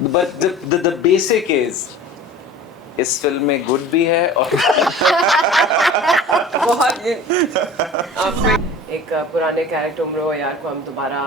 But the basic is इस film में good भी है और बहुत एक पुराने कैरेक्टर उम्र यार को हम दोबारा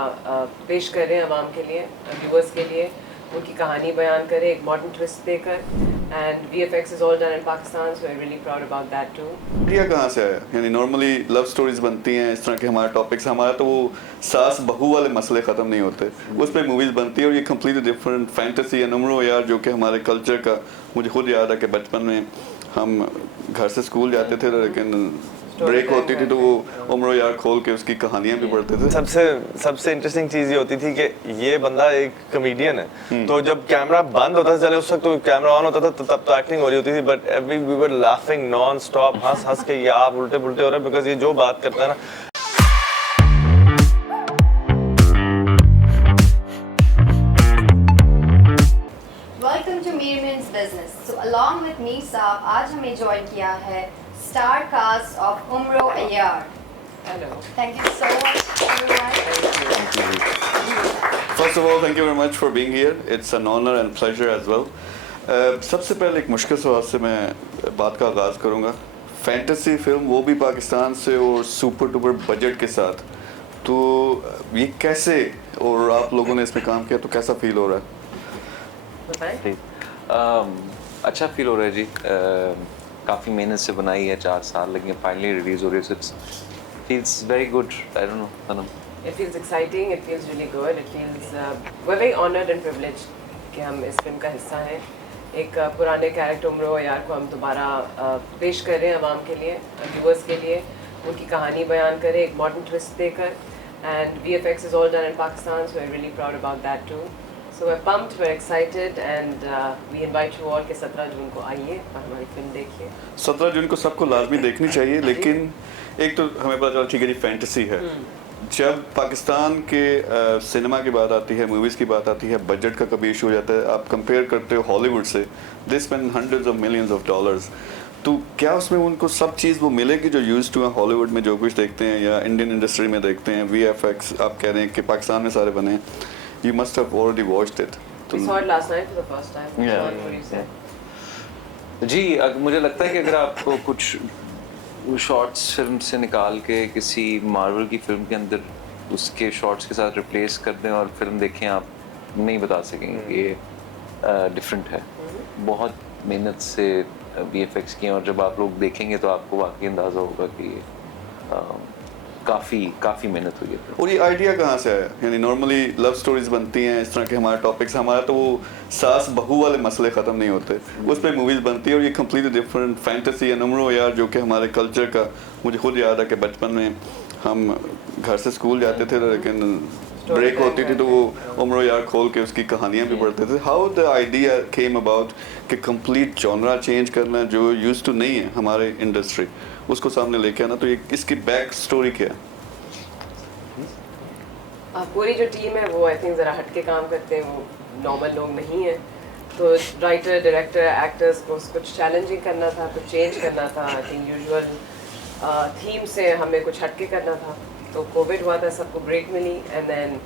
पेश कर रहे हैं अवाम के लिए, व्यूअर्स के लिए, उनकी कहानी बयान करें एक मॉडर्न ट्विस्ट देकर। And VFX is all done in Pakistan, so I am really proud about that too. Idea कहाँ से आया? यानी नॉर्मली लव स्टोरीज बनती हैं इस तरह के, हमारे टॉपिक्स, हमारा तो वो सास बहू वाले मसले ख़त्म नहीं होते, उस पर मूवीज़ बनती है। और ये कम्प्लीटली डिफरेंट फैंटेसी एंड उम्र यार जो कि हमारे कल्चर का, मुझे खुद याद है कि बचपन में हम घर से स्कूल जाते थे लेकिन ब्रेक होती थी तो वो उम्र यार खोल के उसकी कहानियां भी पढ़ते थे। सबसे इंटरेस्टिंग चीज़ ये होती थी कि ये बंदा एक कॉमेडियन है, तो जब कैमरा बंद होता था, चले उस वक्त तो कैमरा ऑन होता था तो तब तो एक्टिंग हो रही होती थी, but we were laughing non stop, हंस हंस के ये आप उल्टे पुल्टे हो रहे हैं, बिकॉज ये जो बात करता है ना। Welcome to Mir means business. So along with me साहब आज हमें ज्वाइन किया है star cast of Umro Ayyar. Hello, thank you so much everyone. First of all, thank you very much for being here. It's an honor and pleasure as well. सबसे पहले एक मुश्किल सवाल से मैं बात का आगाज़ करूँगा। फैंटेसी फिल्म, वो भी पाकिस्तान से और सुपर डुपर बजट के साथ, तो ये कैसे, और आप लोगों ने इसमें काम किया तो कैसा फील हो रहा है? बताएं। अच्छा फील हो रहा है जी। काफ़ी मेहनत से बनाई है, 4 साल लगे, फाइनली रिलीज हो रही है। It's feels very good. I don't know Sanam, It feels exciting, it feels really good, it feels we're very honored and privileged कि हम इस फिल्म का हिस्सा हैं। एक पुराने कैरेक्टर उम्र यार को हम दोबारा पेश कर रहे हैं अवाम के लिए, व्यूअर्स के लिए, उनकी कहानी बयान करें एक मॉडर्न ट्विस्ट देकर। And VFX is all done in Pakistan, so we're really proud about that too. So we're pumped, we're excited and we invite you all कि 17 जून को आइए और हमारी फिल्म देखिए। 17 जून को सबको लाजमी देखनी चाहिए, लेकिन एक तो हमें पता चला ठीक है जी फैंटेसी है, जब पाकिस्तान के सिनेमा की बात आती है, मूवीज़ की बात आती है, बजट का कभी इशू हो जाता है, आप कंपेयर करते हो हॉलीवुड से, they spend hundreds of millions of dollars, तो क्या उसमें उनको सब चीज़ वो मिलेगी जो यूज टू है हॉलीवुड में जो कुछ देखते हैं या इंडियन इंडस्ट्री में देखते हैं? VFX आप कह रहे हैं कि पाकिस्तान में सारे बने हैं, you must have already watched it. We saw it last night for the first time. Yeah. What do you say? जी मुझे लगता है कि अगर आपको कुछ शॉट्स फिल्म से निकाल के किसी मार्वल की फिल्म के अंदर उसके शॉट्स के साथ रिप्लेस कर दें और फिल्म देखें, आप नहीं बता सकेंगे कि ये डिफरेंट है। बहुत मेहनत से VFX किए, और जब आप लोग देखेंगे तो आपको वाकई अंदाज़ा होगा कि काफ़ी मेहनत हुई है। और ये आइडिया कहाँ से आया? यानी नॉर्मली लव स्टोरीज बनती हैं इस तरह के, हमारे टॉपिक्स, हमारा तो वो सास बहू वाले मसले ख़त्म नहीं होते, उस पर मूवीज़ बनती है। और ये कम्प्लीटली डिफरेंट फैंटेसी एंड उम्र यार जो कि हमारे कल्चर का, मुझे खुद याद है कि बचपन में हम घर से स्कूल जाते थे लेकिन ब्रेक होती थी तो वो उम्र यार खोल के उसकी कहानियां भी पढ़ते थे। How the idea came about कि कंप्लीट जॉनरा चेंज करना जो यूज्ड टू नहीं है हमारे इंडस्ट्री, उसको सामने लेके आना, तो ये इसकी बैक स्टोरी क्या है? पूरी जो टीम है वो आई थिंक ज़रा हटके काम करते हैं, वो नॉर्मल लोग नहीं हैं, तो राइटर, डायरेक्टर, एक्टर्स को कुछ चैलेंजिंग करना था, कुछ चेंज करना था। आई थिंक यूजुअल थीम से हमें कुछ हटके करना था, तो कोविड हुआ था, सबको ब्रेक मिली, and then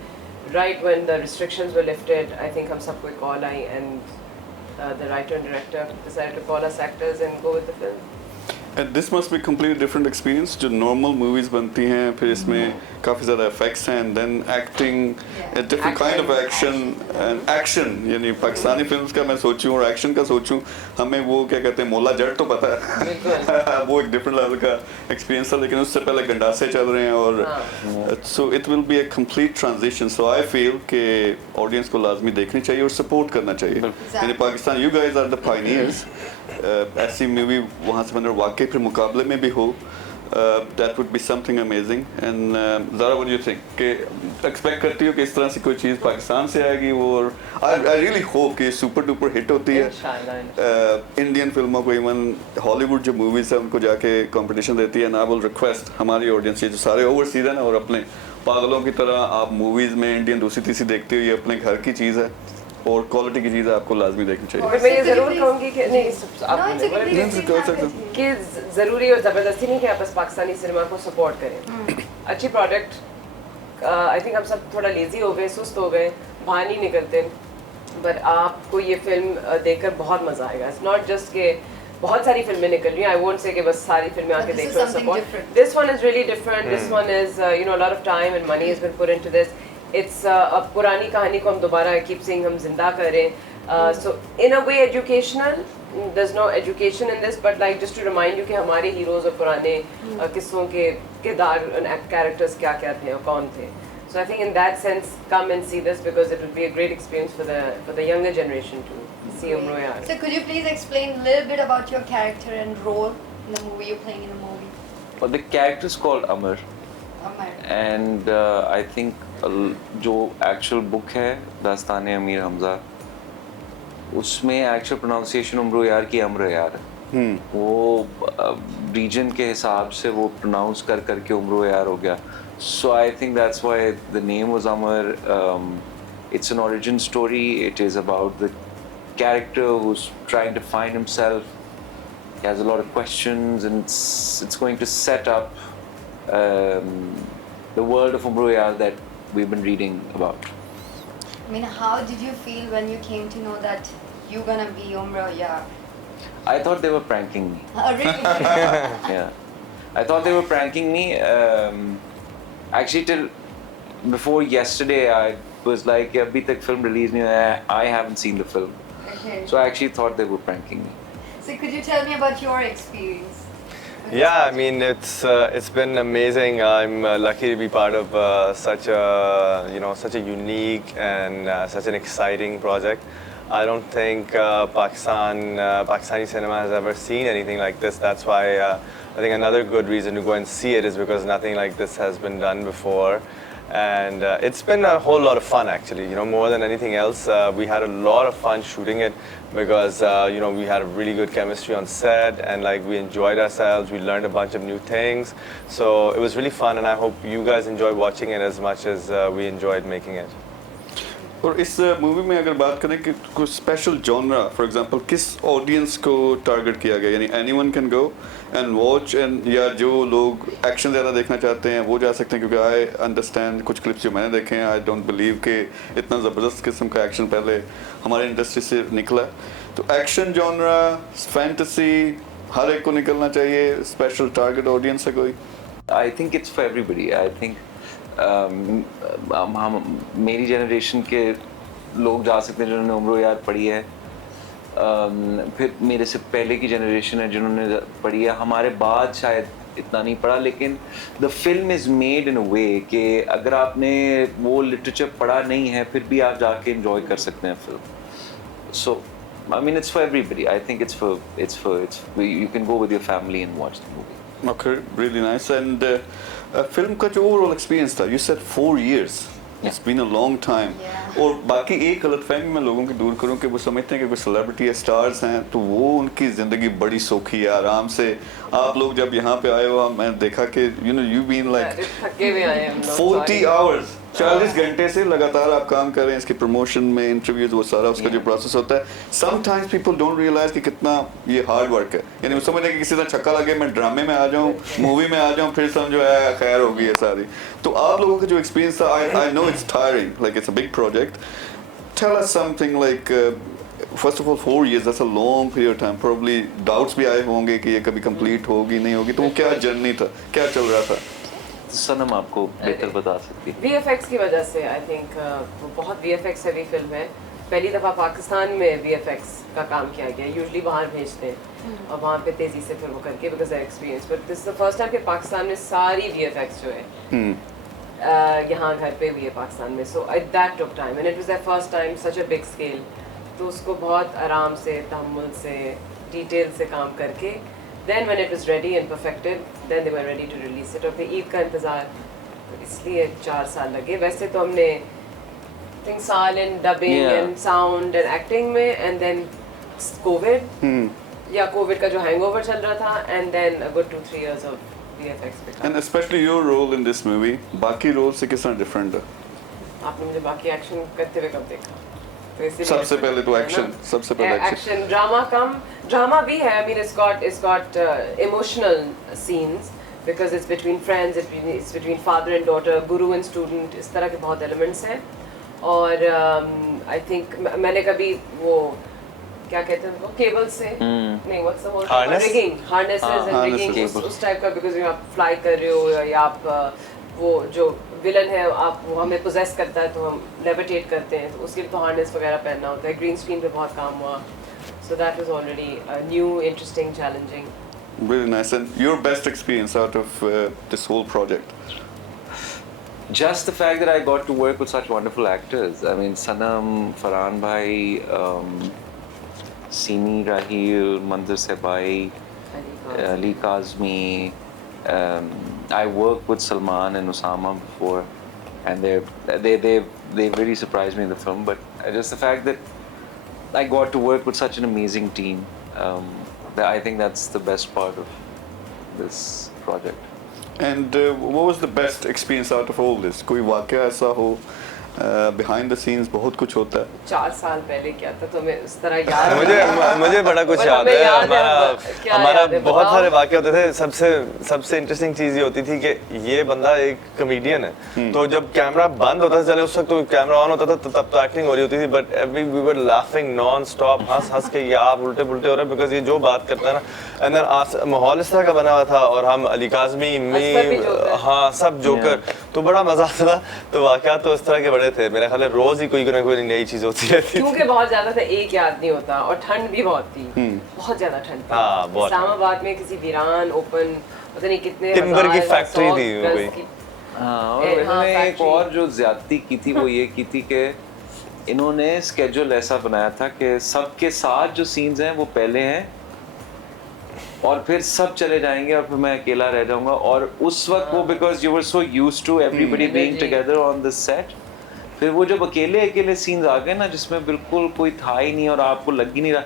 right when the restrictions were lifted, I think हम सबको एक कॉल आई and the writer and director decided to call us actors and go with the film. And this must be completely different experience. जो normal movies बनती हैं, फिर इसमें काफ़ी ज़्यादा इफेक्ट्स हैं, then acting, different kind of action, यानी Pakistani films का मैं सोचूं और एक्शन का सोचूं, हमें वो क्या कहते हैं मोला जट तो पता है वो एक डिफरेंट लेवल का एक्सपीरियंस था, लेकिन उससे पहले गंडासे चल रहे हैं और so it will be a complete transition. So I feel कि ऑडियंस को लाजमी देखनी चाहिए और सपोर्ट करना चाहिए। यानी Pakistan, you guys are the pioneers, ऐसी मूवी वहाँ से बन वाकई फिर मुकाबले में भी हो, that would be something amazing. And Zara, what do you think? कि एक्सपेक्ट करती हो कि इस तरह से कोई चीज़ पाकिस्तान से आएगी? और I really hope कि सुपर डुपर हिट होती है, इंडियन फिल्मों को, इवन हॉलीवुड जो मूवीज़ है उनको जाके कंपटीशन देती है। एंड आई विल रिक्वेस्ट हमारी ऑडियंस जो सारे ओवरसीज है ना, और अपने पागलों की तरह आप मूवीज़ में इंडियन दूसरी तीसरी देखते हो, ये अपने घर की चीज़ है और क्वालिटी की चीज़ आपको लाजमी देखनी चाहिए। मैं ये ज़रूर कहूँगी कि नहीं, कि ज़रूरी और ज़बरदस्ती नहीं कि आप बस पाकिस्तानी सिनेमा को सपोर्ट करें। अच्छी प्रोडक्ट, आई थिंक हम सब थोड़ा लेज़ी हो गए, सुस्त हो गए, बाहर नहीं निकलते, बट आपको ये फिल्म देखकर बहुत मजा आएगा. इट्स नॉट जस्ट के बहुत सारी फिल्में निकल रही हैं. आई वोंट से कि बस सारी फिल्में आके But this देखो is और something support. different. This one is really different. This one is you know a lot of time and money has been put into this. It's अब पुरानी कहानी को हम दोबारा keep saying हम जिंदा करें. So in a way educational. There's no education in this, but like just to remind you कि हमारे heroes और पुराने किस्सों के किरदार and characters क्या क्या थे और कौन थे. So I think in that sense, come and see this because it will be a great experience for the younger generation to see Umro Yaar. So could you please explain a little bit about your character and role in the movie you're playing in the movie? But the character is called Amar, Amar. and I think जो actual book है दास्तान अमीर हमजा, उसमें actual pronunciation Umro यार की अमर यार है. वो region के हिसाब से वो pronounce कर करके उम्रो यार हो गया. So I think that's why the name was Amar. It's an origin story. It is about the character who's trying to find himself. He has a lot of questions, and it's going to set up the world of Umro Yaar that we've been reading about. I mean, how did you feel when you came to know that you're gonna be Umro Yaar? I thought they were pranking me. Really? Yeah, I thought they were pranking me. Actually, till before yesterday, I was like, "Abhi tak film release nahi hua hai. I haven't seen the film." Okay. So I actually thought they were pranking me. So could you tell me about your experience? with this Yeah, I project? mean it's been amazing. I'm lucky to be part of such a such a unique and such an exciting project. I don't think Pakistani cinema has ever seen anything like this. That's why I think another good reason to go and see it is because nothing like this has been done before. And it's been a whole lot of fun actually, more than anything else. We had a lot of fun shooting it because, we had a really good chemistry on set and like we enjoyed ourselves. We learned a bunch of new things. So it was really fun and I hope you guys enjoyed watching it as much as we enjoyed making it. और इस movie में अगर बात करें कि कुछ special genre for example किस audience को टारगेट किया गया, यानी anyone can go and watch and, या जो लोग एक्शन ज़्यादा देखना चाहते हैं वो जा सकते हैं? क्योंकि आई अंडरस्टैंड कुछ क्लिप्स जो मैंने देखे हैं, आई डोंट बिलीव कि इतना ज़बरदस्त किस्म का एक्शन पहले हमारे इंडस्ट्री से निकला. तो एक्शन जॉनरा, फैंटेसी, हर एक को निकलना चाहिए, स्पेशल टारगेट ऑडियंस है कोई? I think it's for everybody. I think मेरी जनरेशन के लोग जा सकते हैं जिन्होंने उम्रो यार पढ़ी है. फिर मेरे से पहले की जनरेशन है जिन्होंने पढ़ी है. हमारे बाद शायद इतना नहीं पढ़ा, लेकिन the film is made in a way कि अगर आपने वो लिटरेचर पढ़ा नहीं है फिर भी आप जाके इंजॉय कर सकते हैं film. So I mean, it's for everybody. I think you can go with your family and watch the movie. Okay, really nice. And film का जो ओवरऑल एक्सपीरियंस था, you said 4 years. It's been a long time. Yeah. और बाकी एक गलतफहमी मैं लोगों की दूर करूं कि वो समझते हैं कि कोई सेलिब्रिटी है, स्टार्स हैं, तो वो उनकी ज़िंदगी बड़ी सौखी है, आराम से. आप लोग जब यहाँ पे आए हो, मैंने देखा कि you've been like थके हुए आए हम लोग. 40 hours, 40 घंटे से लगातार आप काम कर रहे हैं. इसके प्रमोशन में, इंटरव्यूज, वो सारा उसका जो प्रोसेस होता है. समटाइम्स पीपल डोंट रियलाइज कि कितना ये हार्ड वर्क है. यानी वो समझने कि किसी तरह छक्का लगे, मैं ड्रामे में आ जाऊँ, मूवी में आ जाऊँ, फिर समझो है खैर होगी ये सारी. तो आप लोगों का जो एक्सपीरियंस था, I know it's tiring, like it's a big project. Tell us something like, first of all 4 years, that's a long period of time. Probably doubts भी आए होंगे कि ये कभी कंप्लीट होगी नहीं होगी, तो वो क्या जर्नी था, क्या चल रहा था? सनम आपको बेहतर बता सकती है. VFX की वजह से आई थिंक वो बहुत VFX हैवी फिल्म है. पहली दफ़ा पाकिस्तान में VFX का काम किया गया. यूजुअली बाहर भेजते हैं और वहाँ पे तेज़ी से फिर वो करके because experience. But this is the first time कि पाकिस्तान में सारी VFX जो है यहाँ घर पे हुई है पाकिस्तान में. So that took time and it was the first time such a big scale. तो उसको बहुत आराम से, तहम्मुल से, डिटेल से काम करके then when it was ready and perfected, then they were ready to release it. और फिर ईद का इंतज़ार, तो इसलिए 4 साल लगे. वैसे तो हमने think साल in dubbing and sound and acting में, and then COVID या COVID का जो hangover चल रहा था, and then a good 2-3 years of VFX पे. And especially your role in this movie, बाकी रोल से किस तरह डिफरेंट है? आपने मुझे बाकी एक्शन करते हुए कब देखा? तो इसीलिए सबसे पहले तो एक्शन, सबसे पहले एक्शन. ड्रामा कम, ड्रामा भी है. I mean it's got emotional scenes because it's between friends, it's between father and daughter, guru and student, इस तरह के बहुत elements हैं. और आई थिंक मैंने कभी वो क्या कहते हैं वो केबल से नहीं what's the whole Harness? Rigging harnesses and Harnesses. Rigging उस टाइप का बिकॉज आप फ्लाई कर रहे हो या आप वो जो विलन है आप वो हमें पोजेस करता है तो हम लेविटेट करते हैं तो उसके लिए तो हार्नेस वगैरह पहनना होता है ग्रीन स्क्रीन पे बहुत काम हुआ so that was already knew interesting challenging Really nice. And your best experience out of this whole project? Just the fact that I got to work with such wonderful actors. I mean, Sanam, Farhan Bhai, Simi Rahil, Manzar Sebai, Ali Kazmi. I worked with Salman and Osama before, and they really surprised me in the film. But just the fact that I got to work with such an amazing team, I think that's the best part of this project. And what was the best experience out of all this? कोई वाकया ऐसा हो behind the scenes बहुत कुछ होता है 4 साल पहले क्या था तो मैं उस तरह याद मुझे बड़ा कुछ और याद हमें है याद है, क्या हमारा याद है, बहुत बताओ। सारे वाक़े होते थे सबसे इंटरेस्टिंग चीज़ ये होती थी कि ये बंदा एक कमेडियन है तो जब कैमरा बंद होता था चले उस वक्त तो कैमरा ऑन होता था तो तब तो एक्टिंग हो रही होती थी but we were laughing non stop हंस के ये आप उल्टे पुल्टे हो रहे हैं बिकॉज ये जो बात करता है ना एंड देन माहौल इस तरह का बना हुआ था और हम अली काज़मी असफर भी जोकर। हाँ सब जोकर तो बड़ा मजा आता था तो वाक़यात तो इस तरह के बड़े थे मेरा ख्याल है रोज ही कोई ना कोई नई चीज़ होती रहती थी क्योंकि बहुत ज्यादा था एक याद नहीं होता और ठंड भी बहुत थी बहुत ज्यादा ठंड थी हाँ, बहुत। इस्लामाबाद में किसी वीरान ओपन पता नहीं कितने टिम्बर की हजार, फैक्ट्री 100 थी वो गज कोई। की। हाँ और हाँ, इन्होंने एक factory। और जो ज्यादती की थी वो ये की थी कि इन्होंने स्केड्यूल ऐसा बनाया था कि सबके साथ जो सीन्स हैं वो पहले हैं और फिर सब चले जाएंगे और फिर मैं अकेला रह जाऊंगा और उस वक्त वो because you were so used to everybody being together on the set फिर वो जब अकेले सीन्स आ गए ना जिसमें बिल्कुल कोई था ही नहीं और आपको लग ही नहीं रहा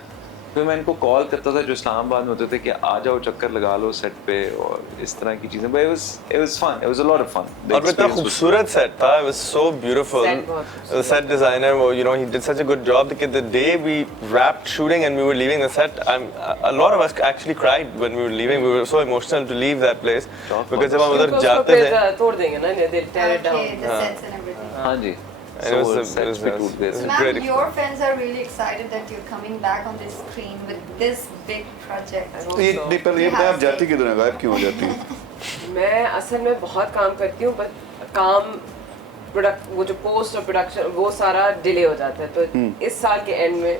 फिर मैं इनको कॉल करता था जो इस्लामाबाद में होते थे कि आ जाओ चक्कर लगा लो सेट पे और इस तरह की चीजें but it was fun it was a lot of fun और इतना खूबसूरत सेट था it was so beautiful Set बहुत खूबसूरत the set designer you know he did such a good job that the day we wrapped shooting and we were leaving the set a lot of us actually cried when we were leaving we were so emotional to leave that place because जब हम उधर क्योंकि उसको जाते थे फिर तोड़ देंगे ना they tear it Okay, down the sets and everything. हाँ जी And it was So a- sets it was भी nice. टूट गए It was थे। a Ma'am, great your fans are really excited that you're coming back on the screen with this big project. I hope तो ये so. नहीं पहले ये बताएं आप जाती किधर हैं गायब क्यों हो जाती हैं मैं असल में बहुत काम करती हूँ बट काम प्रोडक्ट वो जो पोस्ट और प्रोडक्शन वो सारा डिले हो जाता है तो इस साल के एंड में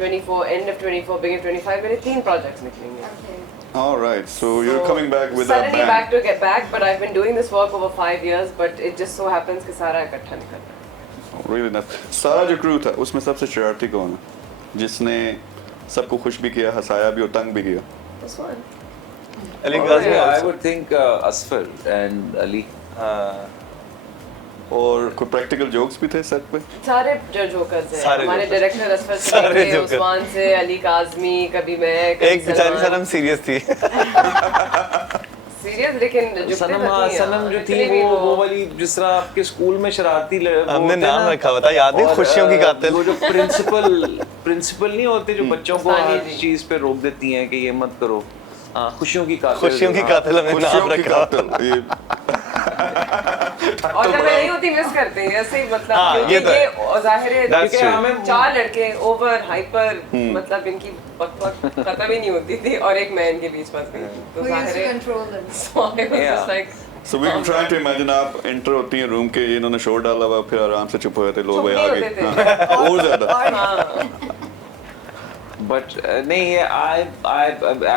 24 एंड ऑफ 24 बिगिन 25 मेरे 3 प्रोजेक्ट्स निकलेंगे Okay. all right so you're coming back with a suddenly bang back to get back but I've been doing this work over 5 years but it just so happens कि सारा इकट्ठा निकल रहा है really nice सारा जो crew था उसमें सबसे शरारती कौन है जिसने सबको खुश भी किया हंसाया भी और तंग भी किया this one Ali Oh, Kazmi yeah, I also would think Asfar and Ali. हाँ और कोई प्रैक्टिकल जोक्स भी थे सेट पे सारे जो जोकर्स हैं सारे हमारे jokers। डायरेक्टर असफर से सारे लेके jokers। उस्मान से अली काज़मी कभी मैं कभी एक बेचारी सनम सीरियस थी सीरियस लेकिन जुगते सनम तो हाँ थी सनम जो थी इतने भी वो वाली जिस तरह आपके स्कूल में शरारती वो हमने होते नाम ना, रखा हुआ था याद है और, खुशियों की कातिल वो जो प्रिंसिपल नहीं होते जो बच्चों को उस्तानी हर जी। चीज पे रोक देती हैं कि ये मत करो हाँ खुशियों की कातिल खुशियों की हाँ। कातिल हमने खुशियों नाम की रखा कातिल ये और जब मैं नहीं होती मिस करते हैं ऐसे ही मतलब हाँ, क्योंकि ये तो है। ये जाहिर है That's क्योंकि true. हमें 4 लड़के ओवर हाइपर मतलब इनकी बकवास खत्म ही नहीं होती थी और एक मैं इनके बीच फंस गई थी तो Who used जाहिर to है control them? so I was Yeah. just like So we were trying to imagine आप एंटर होती हैं रूम के इन्होंने शोर डाला हुआ फिर आराम से चुप हो जाते लोग चुप भाई नहीं आ होते थे। गए हाँ, और ज्यादा हाँ बट नहीं ये आई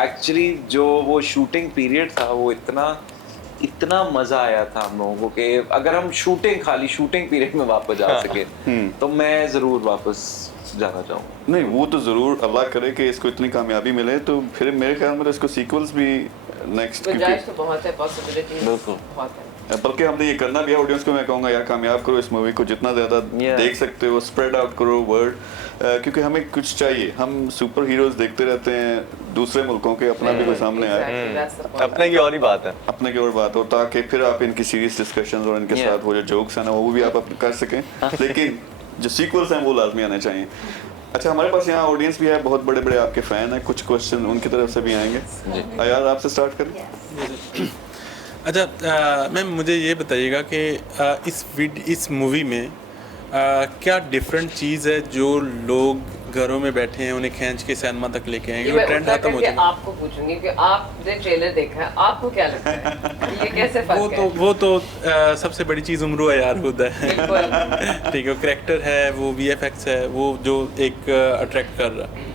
एक्चुअली जो वो शूटिंग पीरियड था वो इतना मजा आया था हम लोगों को कि अगर हम खाली शूटिंग पीरियड में वापस जा सके तो मैं जरूर वापस जाना चाहूँगा नहीं वो तो जरूर अल्लाह करे कि इसको इतनी कामयाबी मिले तो फिर मेरे ख्याल में तो इसको सीक्वल्स भी नेक्स्ट गुंजाइश तो बहुत है पॉसिबिलिटी बिल्कुल। बहुत है बल्कि हमने ये करना भी है ऑडियंस को मैं कहूँगा यार कामयाब करो इस मूवी को जितना ज़्यादा Yeah. देख सकते हो स्प्रेड आउट करो वर्ड क्योंकि हमें कुछ चाहिए हम सुपर हीरोज देखते रहते हैं दूसरे मुल्कों के अपना भी कोई सामने आए Exactly, that's the point. अपने की और ही बात है अपने की और बात हो ताकि फिर आप इनकी सीरियस डिस्कशंस और इनके Yeah. साथ वो जो जोक्स हैं ना वो भी आप कर सकें लेकिन जो सीक्वल्स हैं वो लाजमी आने चाहिए अच्छा हमारे पास यहाँ ऑडियंस भी है बहुत बड़े बड़े आपके फैन हैं कुछ क्वेश्चन उनकी तरफ से भी आएंगे अयाज आपसे स्टार्ट करें Yes. अच्छा मैम मुझे ये बताइएगा कि इस मूवी में क्या डिफरेंट चीज़ है जो लोग घरों में बैठे हैं उन्हें खींच के सिनेमा तक लेके आएंगे, ये वो मैं ट्रेंड उल्टा खत्म हो करके जाएगा। आपको पूछूंगी कि आपने ट्रेलर देखा है, आपको क्या लगता है ये कैसे फर्क है? वो तो सबसे बड़ी चीज़ उम्र यार होता है। बिल्कुल। ठीक है, करेक्टर है, वो VFX है, वो जो एक अट्रैक्ट कर रहा है।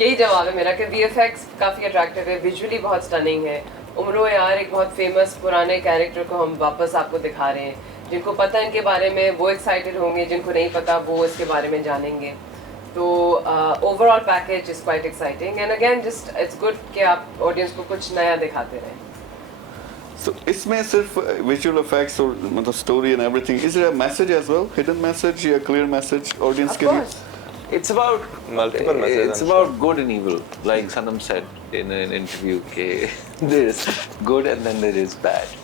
यही जवाब है मेरा कि VFX काफ़ी अट्रैक्टिव है, विजुअली बहुत स्टनिंग है। उम्रो यार एक बहुत फेमस पुराने कैरेक्टर को हम वापस आपको दिखा रहे हैं। जिनको पता है इनके बारे में वो एक्साइटेड होंगे, जिनको नहीं पता वो इसके बारे में जानेंगे। तो overall package is quite exciting and again just it's good कि आप ऑडियंस को कुछ नया दिखाते रहें। So इसमें सिर्फ विजुअल इफेक्ट्स और मतलब story and everything, is there a message as well, hidden message या क्लियर मैसेज ऑडियंस के लिए? It's about Multiple messages, It's I'm about good and evil, like Sanam said in an interview. There's good and then there is bad.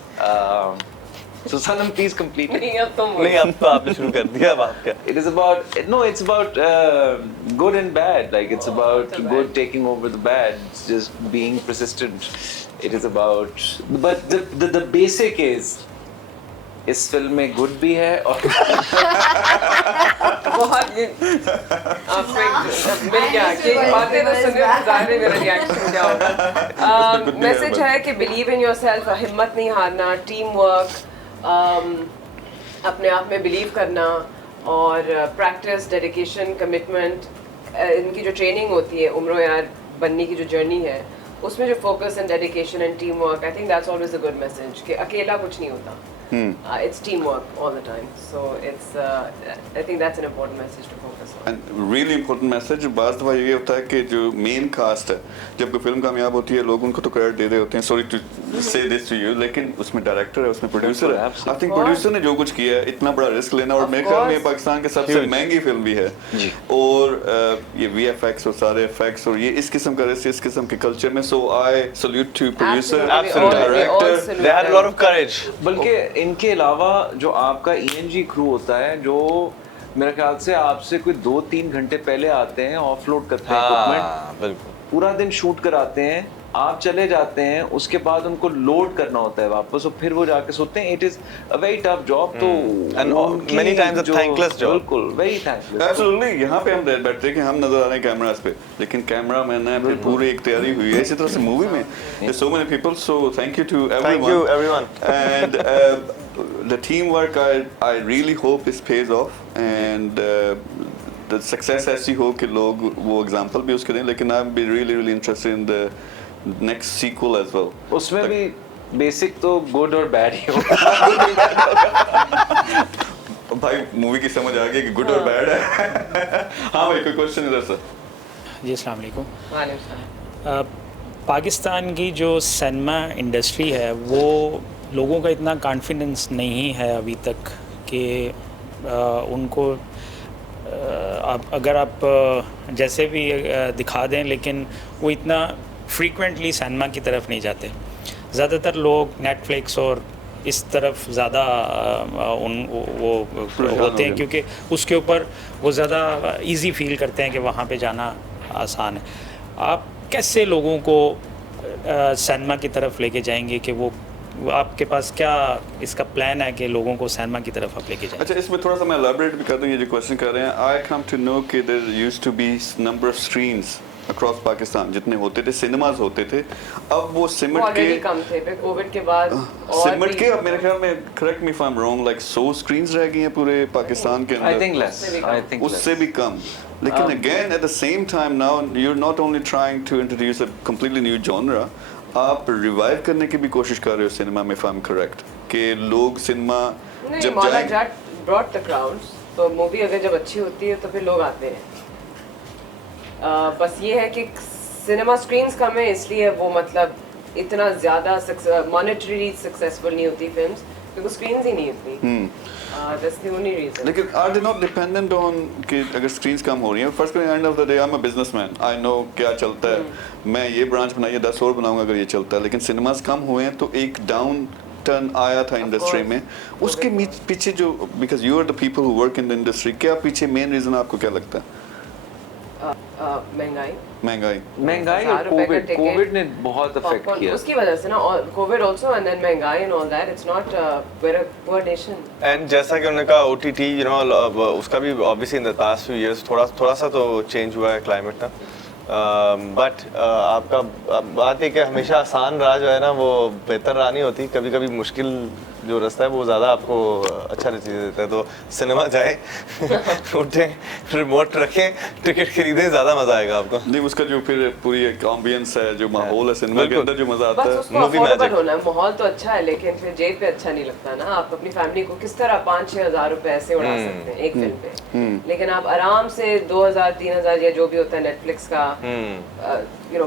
So Sanam, please complete it. नहीं अब तुम नहीं, अब तो आपने शुरू कर दिया, अब आप क्या? It is about it's about good and bad. Like it's about so good bad. taking over the bad. It's just being persistent. It is about, but the basic is. इस फिल्म में गुड भी है और बहुत ये आपको एक मिल गया कि बातें तो सुनने में ज़ाहिर है मेरा रिएक्शन क्या होगा। मैसेज है कि बिलीव इन योरसेल्फ, हिम्मत नहीं हारना, टीम वर्क, अपने आप में बिलीव करना और प्रैक्टिस, डेडिकेशन, कमिटमेंट। इनकी जो ट्रेनिंग होती है उम्रो यार बनने की जो जर्नी है उसमें जो focus and dedication and team work, I think that's always a good message कि अकेला कुछ नहीं होता। It's teamwork all the time, so it's I think that's an important message to focus on. And really important message. बात दफा ये होता है कि जो मेन कास्ट है, जब कोई फिल्म कामयाब होती है लोग उनको तो क्रेडिट दे रहे होते हैं, सॉरी टू से दिस टू यू, लेकिन उसमें डायरेक्टर है, उसमें प्रोड्यूसर है। आई थिंक प्रोड्यूसर ने जो कुछ किया है, इतना बड़ा रिस्क लेना, और मेरे ख्याल में ये पाकिस्तान के सबसे महंगी फिल्म भी है। और ये VFX और सारे इफेक्ट्स और ये इस किस्म का रिस्क इस किस्म के कल्चर में, so I salute to producer, Absolutely. Director. They had a lot of courage. बल्कि इनके अलावा जो आपका ENG क्रू होता है, जो मेरे ख्याल से आपसे कोई 2-3 घंटे पहले आते हैं, ऑफलोड करते हैं इक्विपमेंट, हाँ, बिल्कुल। पूरा दिन शूट कराते हैं, आप चले जाते हैं, उसके बाद उनको लोड करना होता है वापस और फिर वो जाके सोते हैं। It is a very tough job. तो And many times a thankless job. बिल्कुल वेरी थैंकलेस। एब्सोल्युटली। यहाँ पे हम बैठते हैं कि हम नजर आ रहे हैं कैमरास पे, लेकिन कैमरा मैन है, फिर पूरी एक तैयारी हुई है। इसी तरह से मूवी में there's so many people, so thank you to everyone. Thank you everyone. And the teamwork I really hope is pays off, and the success ऐसी हो कि लोग वो एग्जांपल भी उसके दें, लेकिन I'm be really interested in the next sequel as well. उसमें भी बेसिक तो गुड और बैड ही होगा। भाई मूवी की समझ आ गई कि गुड और बैड है। हाँ भाई, कोई क्वेश्चन इधर सर? जी अस्सलाम वालेकुम। वालेकुम सलाम। पाकिस्तान की जो सिनेमा इंडस्ट्री है वो लोगों का इतना कॉन्फिडेंस नहीं है अभी तक कि उनको अगर आप जैसे भी दिखा दें, लेकिन वो इतना फ्रीक्वेंटली सिनेमा की तरफ नहीं जाते। ज़्यादातर लोग नेटफ्लिक्स और इस तरफ ज़्यादा वो होते हैं, क्योंकि उसके ऊपर वो ज़्यादा इजी फील करते हैं कि वहाँ पे जाना आसान है। आप कैसे लोगों को सिनेमा की तरफ लेके जाएंगे कि वो आपके पास क्या इसका प्लान है कि लोगों को सिनेमा की तरफ आप लेके जाएं? अच्छा, इसमें थोड़ा सा मैं एलैबोरेट भी कर दूं। ये जो क्वेश्चन कर रहे हैं, आई कम टू नो कि there used to be number of screens across Pakistan, जितने होते थे सिनेमाज होते थे, अब वो सिमट ऑलरेडी के कम थे, फिर कोविड के बाद और सिमट भी के अब मेरे ख्याल में, correct me if I am wrong, like 100 screens रह गई हैं पूरे पाकिस्तान के आई अंदर, थिंक लेस, आई थिंक उससे भी कम। लेकिन again at the same time now you are not only trying to introduce a completely new genre, आप रिवाइव करने की भी कोशिश कर रहे हो सिनेमा में, इफ आई एम करेक्ट, कि लोग सिनेमा नहीं, जब मौला जाएं जाट ब्रॉट द क्राउड्स, तो मूवी अगर जब अच्छी होती है तो फिर लोग आते हैं। बस ये है कि सिनेमा स्क्रीन्स कम है, इसलिए वो मतलब इतना ज़्यादा मॉनेटरी सक्सेसफुल नहीं होती फिल्म्स, क्योंकि स्क्रीन्स ही नहीं इतनी। That's the only reason. लेकिन are they not dependent on कि अगर स्क्रीन्स कम हो रही हैं? First end of the day I am a businessman, I know क्या चलता है, मैं ये ब्रांच बनाइए 10 और बनाऊंगा अगर ये चलता है, लेकिन सिनेमास कम हुए हैं तो एक डाउन टर्न आया था इंडस्ट्री में, उसके पीछे जो, because you are the people who work in the industry, क्या पीछे मेन रीजन आपको क्या लगता है? महंगाई महंगाई और 1000 रुपए का कोविड ticket, कोविड ने बहुत अफेक्ट popcorn, किया उसकी वजह से ना, कोविड ऑल्सो एंड देन महंगाई and all that, it's not where a poor nation. And जैसा कि उन्होंने कहा OTT उसका भी obviously in the past few years थोड़ा सा तो चेंज हुआ है क्लाइमेट ना, बट आपका बात है कि हमेशा आसान राह जो है ना वो बेहतर राह नहीं होती, कभी कभी मुश्किल जो रास्ता है वो ज़्यादा आपको अच्छा नतीजे देता है। तो सिनेमा जाए उठें, रिमोट रखें, टिकट खरीदें, ज़्यादा मज़ा आएगा आपको। नहीं, उसका जो फिर पूरी एक एम्बियंस है, जो माहौल है सिनेमा के अंदर, जो मजा आता बस है। उसको Movie अफोर्डेबल magic। होना है, माहौल तो अच्छा है लेकिन फिर जेब पे अच्छा नहीं लगता ना। आप अपनी फैमिली को किस तरह 5-6 हज़ार रुपए ऐसे उड़ा सकते हैं एक फिल्म पे, लेकिन आप आराम से 2000-3000 या जो भी होता है नेटफ्लिक्स का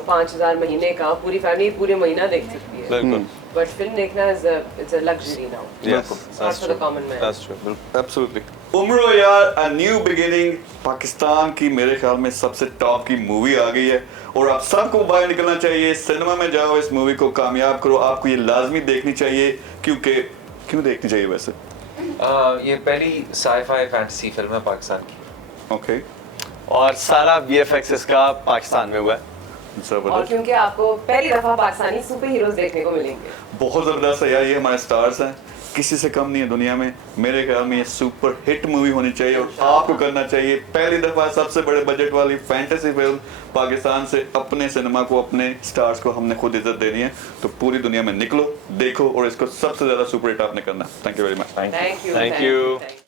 5000 महीने का पूरी फैमिली पूरे महीना देख सकती है। बिल्कुल, बट फिल्म देखना it's a luxury now, yes not for the common man. That's true, बिल्कुल। एब्सोल्युटली। उम्रो यार, अ न्यू बिगिनिंग, पाकिस्तान की मेरे ख्याल में सबसे टॉप की मूवी आ गई है और आप सबको बाहर निकलना चाहिए, सिनेमा में जाओ, इस मूवी को कामयाब करो। आपको ये लाजमी देखनी चाहिए, क्योंकि क्यों देखनी चाहिए वैसे? ये पहली साई-फाई फैंटेसी फिल्म है पाकिस्तान की। ओके, और सारा VFX इसका पाकिस्तान में हुआ है। और जबरदस्त, क्योंकि आपको पहली दफा पाकिस्तानी सुपर हीरोज देखने को मिलेंगे। बहुत जबरदस्त है यार, ये हमारे स्टार्स हैं, किसी से कम नहीं है दुनिया में। मेरे ख्याल में ये सुपर हिट मूवी होनी चाहिए और आपको करना चाहिए। पहली दफा सबसे बड़े बजट वाली फैंटेसी फिल्म पाकिस्तान से, अपने सिनेमा को, अपने स्टार्स को हमने खुद इज्जत देनी है। तो पूरी दुनिया में निकलो, देखो और इसको सबसे ज्यादा सुपर हिट आपने करना है। Thank you very much. Thank you, Thank you.